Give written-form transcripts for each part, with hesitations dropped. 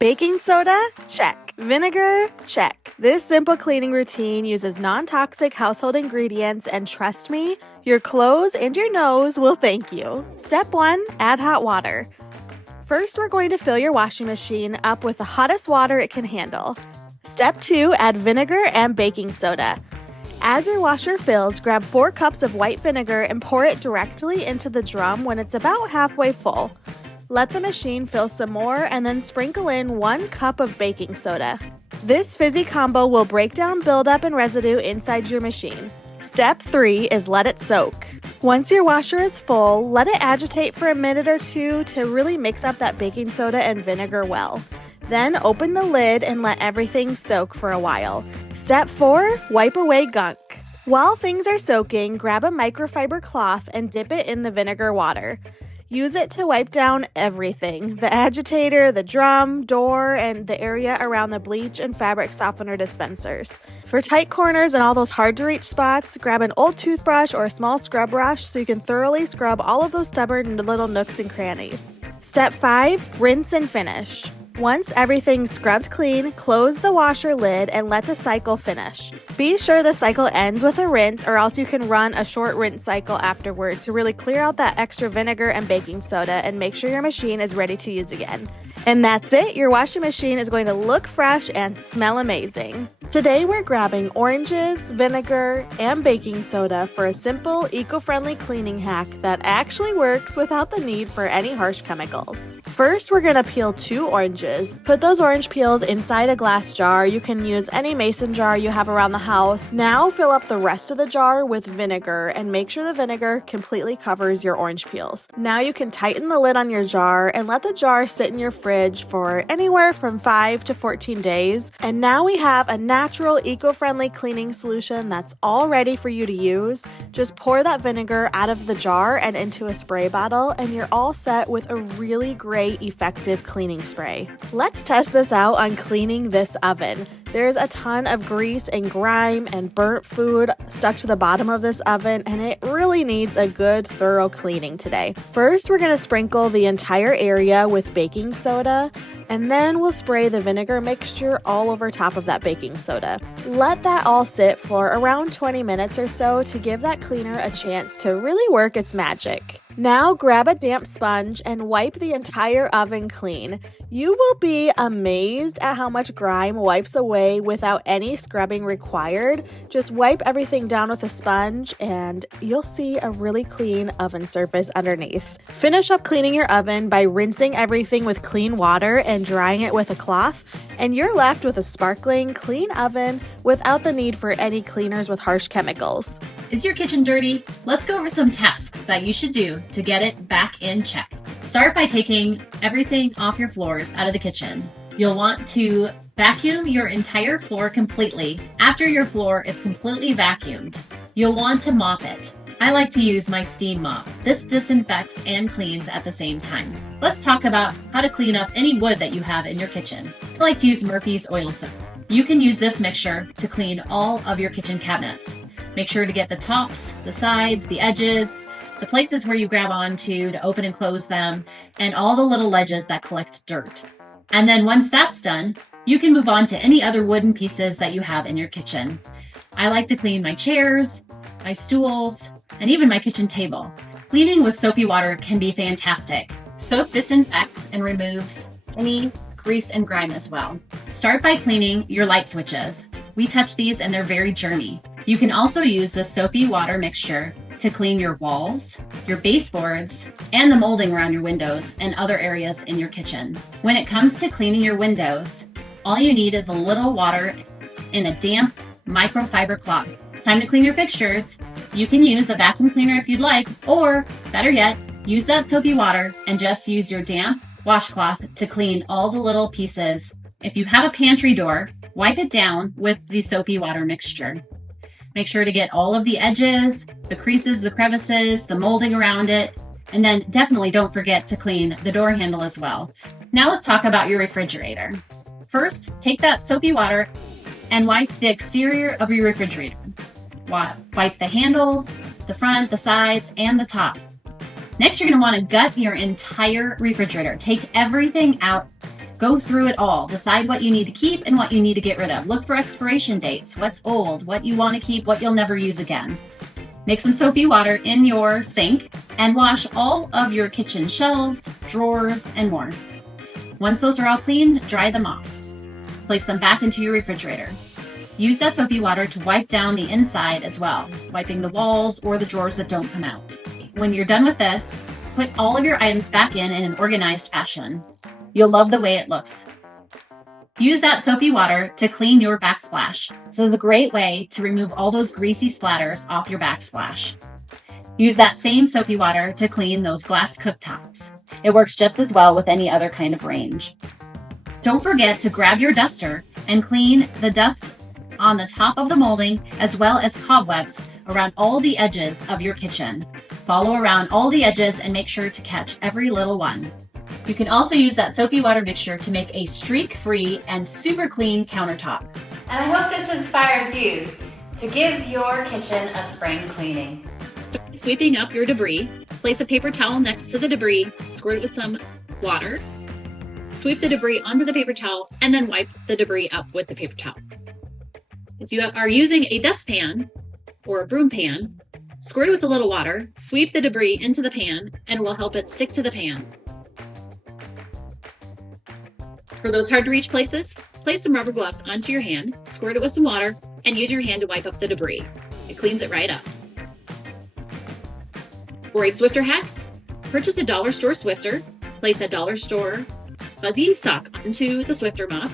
Baking soda? Check. Vinegar? Check. This simple cleaning routine uses non-toxic household ingredients, and trust me, your clothes and your nose will thank you. Step 1, add hot water. First, we're going to fill your washing machine up with the hottest water it can handle. Step 2, add vinegar and baking soda. As your washer fills, grab 4 cups of white vinegar and pour it directly into the drum when it's about halfway full. Let the machine fill some more and then sprinkle in 1 cup of baking soda. This fizzy combo will break down buildup and residue inside your machine. Step 3 is let it soak. Once your washer is full, let it agitate for a minute or two to really mix up that baking soda and vinegar well. Then open the lid and let everything soak for a while. Step 4, wipe away gunk. While things are soaking, grab a microfiber cloth and dip it in the vinegar water. Use it to wipe down everything: the agitator, the drum, door, and the area around the bleach and fabric softener dispensers. For tight corners and all those hard-to-reach spots, grab an old toothbrush or a small scrub brush so you can thoroughly scrub all of those stubborn little nooks and crannies. Step 5, rinse and finish. Once everything's scrubbed clean, close the washer lid and let the cycle finish. Be sure the cycle ends with a rinse, or else you can run a short rinse cycle afterward to really clear out that extra vinegar and baking soda and make sure your machine is ready to use again. And that's it, your washing machine is going to look fresh and smell amazing. Today we're grabbing oranges, vinegar, and baking soda for a simple, eco-friendly cleaning hack that actually works without the need for any harsh chemicals. First, we're going to peel 2 oranges. Put those orange peels inside a glass jar. You can use any mason jar you have around the house. Now fill up the rest of the jar with vinegar and make sure the vinegar completely covers your orange peels. Now you can tighten the lid on your jar and let the jar sit in your fridge for anywhere from 5 to 14 days. And now we have a natural, eco-friendly cleaning solution that's all ready for you to use. Just pour that vinegar out of the jar and into a spray bottle, and you're all set with a really great, effective cleaning spray. Let's test this out on cleaning this oven. There's a ton of grease and grime and burnt food stuck to the bottom of this oven, and it really needs a good, thorough cleaning today. First, we're going to sprinkle the entire area with baking soda, and then we'll spray the vinegar mixture all over top of that baking soda. Let that all sit for around 20 minutes or so to give that cleaner a chance to really work its magic. Now grab a damp sponge and wipe the entire oven clean. You will be amazed at how much grime wipes away without any scrubbing required. Just wipe everything down with a sponge and you'll see a really clean oven surface underneath. Finish up cleaning your oven by rinsing everything with clean water and drying it with a cloth, and you're left with a sparkling, clean oven without the need for any cleaners with harsh chemicals. Is your kitchen dirty? Let's go over some tasks that you should do to get it back in check. Start by taking everything off your floors out of the kitchen. You'll want to vacuum your entire floor completely. After your floor is completely vacuumed, you'll want to mop it. I like to use my steam mop. This disinfects and cleans at the same time. Let's talk about how to clean up any wood that you have in your kitchen. I like to use Murphy's oil soap. You can use this mixture to clean all of your kitchen cabinets. Make sure to get the tops, the sides, the edges, the places where you grab onto to open and close them, and all the little ledges that collect dirt. And then once that's done, you can move on to any other wooden pieces that you have in your kitchen. I like to clean my chairs, my stools, and even my kitchen table. Cleaning with soapy water can be fantastic. Soap disinfects and removes any grease and grime as well. Start by cleaning your light switches. We touch these and they're very germy. You can also use the soapy water mixture to clean your walls, your baseboards, and the molding around your windows and other areas in your kitchen. When it comes to cleaning your windows, all you need is a little water in a damp microfiber cloth. Time to clean your fixtures. You can use a vacuum cleaner if you'd like, or better yet, use that soapy water and just use your damp washcloth to clean all the little pieces. If you have a pantry door, wipe it down with the soapy water mixture. Make sure to get all of the edges, the creases, the crevices, the molding around it, and then definitely don't forget to clean the door handle as well. Now let's talk about your refrigerator. First, take that soapy water and wipe the exterior of your refrigerator. Wipe the handles, the front, the sides, and the top. Next, you're going to want to gut your entire refrigerator. Take everything out Go through it all. Decide what you need to keep and what you need to get rid of. Look for expiration dates, what's old, what you want to keep, what you'll never use again. Make some soapy water in your sink and wash all of your kitchen shelves, drawers, and more. Once those are all clean, dry them off. Place them back into your refrigerator. Use that soapy water to wipe down the inside as well, wiping the walls or the drawers that don't come out. When you're done with this, put all of your items back in an organized fashion. You'll love the way it looks. Use that soapy water to clean your backsplash. This is a great way to remove all those greasy splatters off your backsplash. Use that same soapy water to clean those glass cooktops. It works just as well with any other kind of range. Don't forget to grab your duster and clean the dust on the top of the molding as well as cobwebs around all the edges of your kitchen. Follow around all the edges and make sure to catch every little one. You can also use that soapy water mixture to make a streak-free and super clean countertop. And I hope this inspires you to give your kitchen a spring cleaning. Sweeping up your debris, place a paper towel next to the debris, squirt it with some water, sweep the debris onto the paper towel, and then wipe the debris up with the paper towel. If you are using a dustpan or a broom pan, squirt it with a little water, sweep the debris into the pan, and it will help it stick to the pan. For those hard to reach places, place some rubber gloves onto your hand, squirt it with some water, and use your hand to wipe up the debris. It cleans it right up. For a Swifter hack, purchase a dollar store Swifter, place a dollar store fuzzy sock onto the Swifter mop,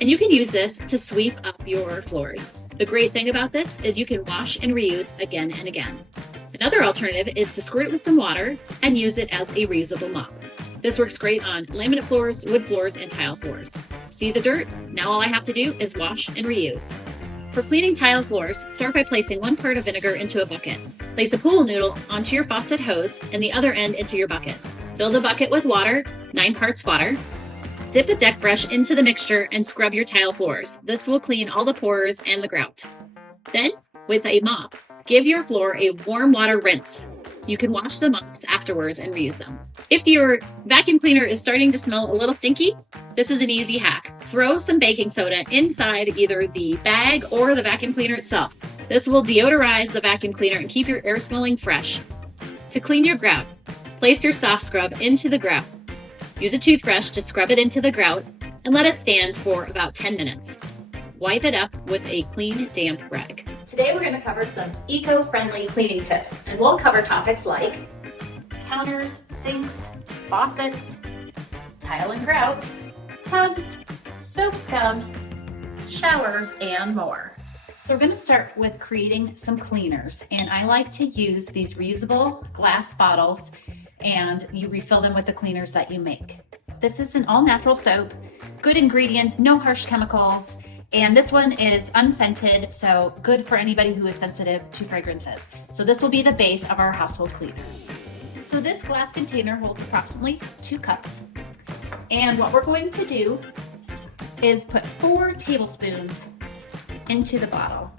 and you can use this to sweep up your floors. The great thing about this is you can wash and reuse again and again. Another alternative is to squirt it with some water and use it as a reusable mop. This works great on laminate floors, wood floors, and tile floors. See the dirt? Now all I have to do is wash and reuse. For cleaning tile floors, start by placing 1 part of vinegar into a bucket. Place a pool noodle onto your faucet hose and the other end into your bucket. Fill the bucket with water, 9 parts water. Dip a deck brush into the mixture and scrub your tile floors. This will clean all the pores and the grout. Then, with a mop, give your floor a warm water rinse. You can wash the mops afterwards and reuse them. If your vacuum cleaner is starting to smell a little stinky, this is an easy hack. Throw some baking soda inside either the bag or the vacuum cleaner itself. This will deodorize the vacuum cleaner and keep your air smelling fresh. To clean your grout, place your soft scrub into the grout. Use a toothbrush to scrub it into the grout and let it stand for about 10 minutes. Wipe it up with a clean, damp rag. Today we're going to cover some eco-friendly cleaning tips, and we'll cover topics like counters, sinks, faucets, tile and grout, tubs, soap scum, showers, and more. So we're going to start with creating some cleaners, and I like to use these reusable glass bottles, and you refill them with the cleaners that you make. This is an all-natural soap, good ingredients, no harsh chemicals, and this one is unscented, so good for anybody who is sensitive to fragrances. So this will be the base of our household cleaner. So this glass container holds approximately 2 cups. And what we're going to do is put 4 tablespoons into the bottle.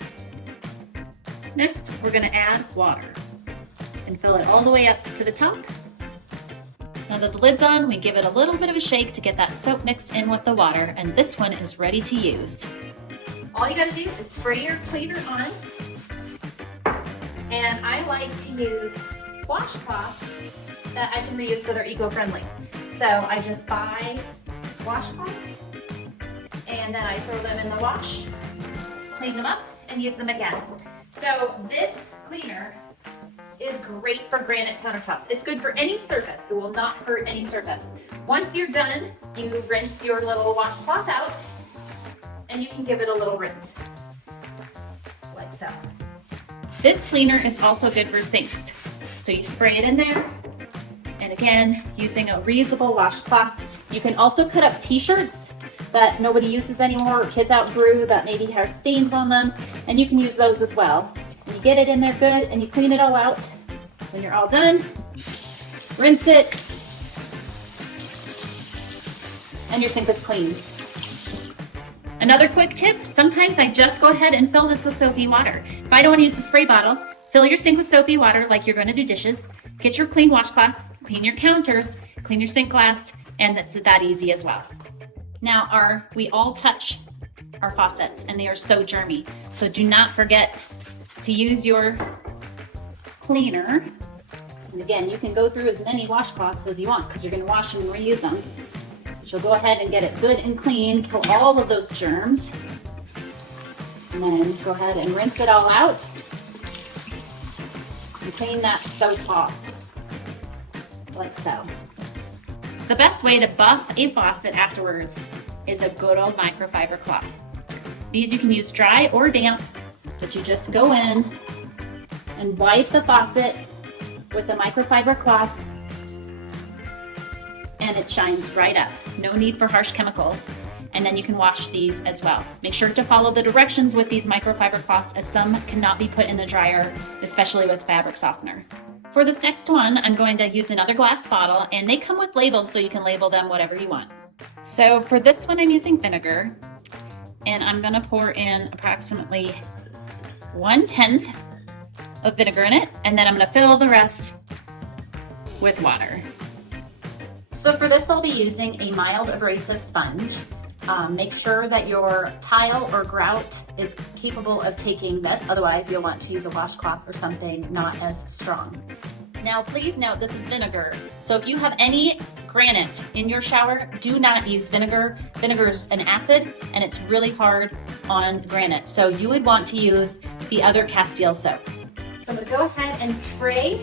Next, we're going to add water and fill it all the way up to the top. Now that the lid's on, we give it a little bit of a shake to get that soap mixed in with the water, and this one is ready to use. All you gotta do is spray your cleaner on, and I like to use washcloths that I can reuse so they're eco-friendly. So I just buy washcloths, and then I throw them in the wash, clean them up, and use them again. So this cleaner is great for granite countertops. It's good for any surface. It will not hurt any surface. Once you're done, you rinse your little washcloth out and you can give it a little rinse, like so. This cleaner is also good for sinks. So you spray it in there, and again, using a reusable washcloth. You can also cut up t-shirts that nobody uses anymore, or kids outgrew that maybe have stains on them, and you can use those as well. You get it in there good and you clean it all out. When you're all done, rinse it, and your sink is clean. Another quick tip, sometimes I just go ahead and fill this with soapy water. If I don't want to use the spray bottle, fill your sink with soapy water like you're going to do dishes, get your clean washcloth, clean your counters, clean your sink glass, and that's that easy as well. Now we all touch our faucets and they are so germy. So do not forget to use your cleaner. And again, you can go through as many washcloths as you want because you're going to wash and reuse them. But you'll go ahead and get it good and clean, kill all of those germs. And then go ahead and rinse it all out and clean that soap off, like so. The best way to buff a faucet afterwards is a good old microfiber cloth. These you can use dry or damp, but you just go in and wipe the faucet with the microfiber cloth and it shines right up. No need for harsh chemicals. And then you can wash these as well. Make sure to follow the directions with these microfiber cloths as some cannot be put in the dryer, especially with fabric softener. For this next one, I'm going to use another glass bottle and they come with labels so you can label them whatever you want. So for this one, I'm using vinegar and I'm gonna pour in approximately 1/10 of vinegar in it, and then I'm gonna fill the rest with water. So for this, I'll be using a mild abrasive sponge. Make sure that your tile or grout is capable of taking this, otherwise you'll want to use a washcloth or something not as strong. Now please note this is vinegar, so if you have any granite in your shower, do not use vinegar. Vinegar is an acid and it's really hard on granite, so you would want to use the other Castile soap. So I'm going to go ahead and spray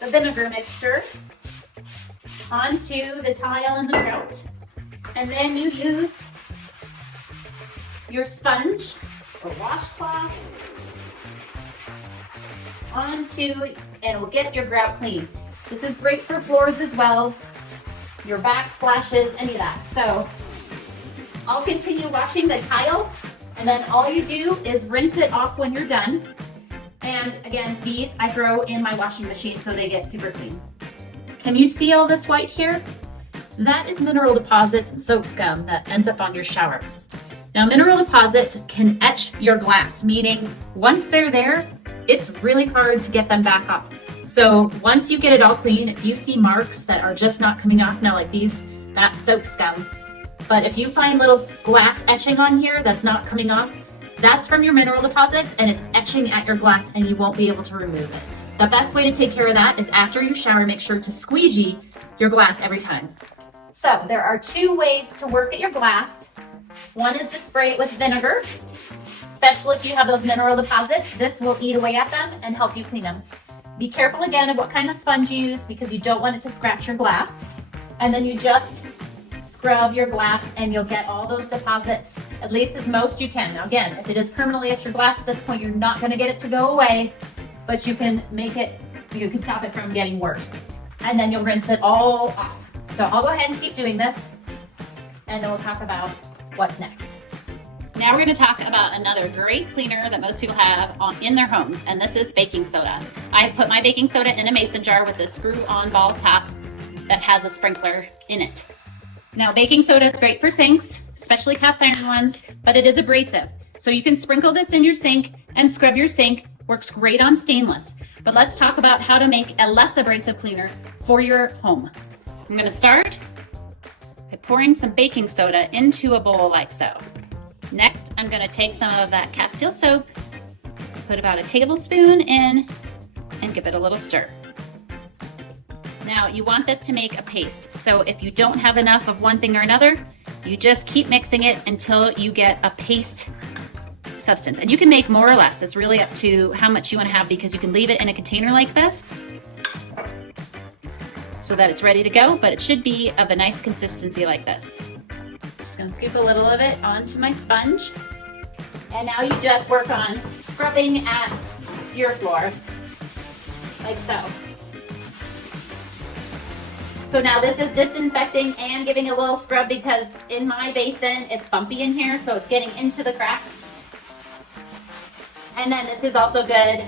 the vinegar mixture onto the tile and the grout. And then you use your sponge or washcloth onto, and it will get your grout clean. This is great for floors as well, your backsplashes, any of that. So I'll continue washing the tile, and then all you do is rinse it off when you're done. And again, these I throw in my washing machine so they get super clean. Can you see all this white here? That is mineral deposits and soap scum that ends up on your shower. Now, mineral deposits can etch your glass, meaning once they're there, it's really hard to get them back off. So once you get it all clean, if you see marks that are just not coming off now like these, that's soap scum. But if you find little glass etching on here that's not coming off, that's from your mineral deposits and it's etching at your glass and you won't be able to remove it. The best way to take care of that is after you shower, make sure to squeegee your glass every time. So there are two ways to work at your glass. One is to spray it with vinegar, especially if you have those mineral deposits. This will eat away at them and help you clean them. Be careful again of what kind of sponge you use because you don't want it to scratch your glass. And then you just scrub your glass and you'll get all those deposits, at least as most you can. Now again, if it is permanently at your glass at this point, you're not going to get it to go away, but you can stop it from getting worse. And then you'll rinse it all off. So I'll go ahead and keep doing this, and then we'll talk about what's next. Now we're going to talk about another great cleaner that most people have in their homes, and this is baking soda. I put my baking soda in a mason jar with a screw-on ball top that has a sprinkler in it. Now baking soda is great for sinks, especially cast iron ones, but it is abrasive. So you can sprinkle this in your sink and scrub your sink. Works great on stainless. But let's talk about how to make a less abrasive cleaner for your home. I'm going to start by pouring some baking soda into a bowl like so. Next, I'm going to take some of that Castile soap, put about a tablespoon in, and give it a little stir. Now, you want this to make a paste. So if you don't have enough of one thing or another, you just keep mixing it until you get a paste substance. And you can make more or less. It's really up to how much you want to have because you can leave it in a container like this so that it's ready to go, but it should be of a nice consistency like this. Just gonna scoop a little of it onto my sponge. And now you just work on scrubbing at your floor, like so. So now this is disinfecting and giving a little scrub because in my basin, it's bumpy in here, so it's getting into the cracks. And then this is also good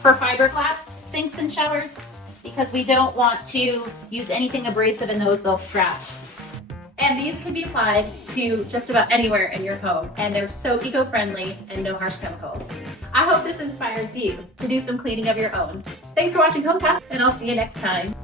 for fiberglass sinks and showers because we don't want to use anything abrasive in those, they'll scratch. And these can be applied to just about anywhere in your home, and they're so eco-friendly and no harsh chemicals. I hope this inspires you to do some cleaning of your own. Thanks for watching Hometalk, and I'll see you next time.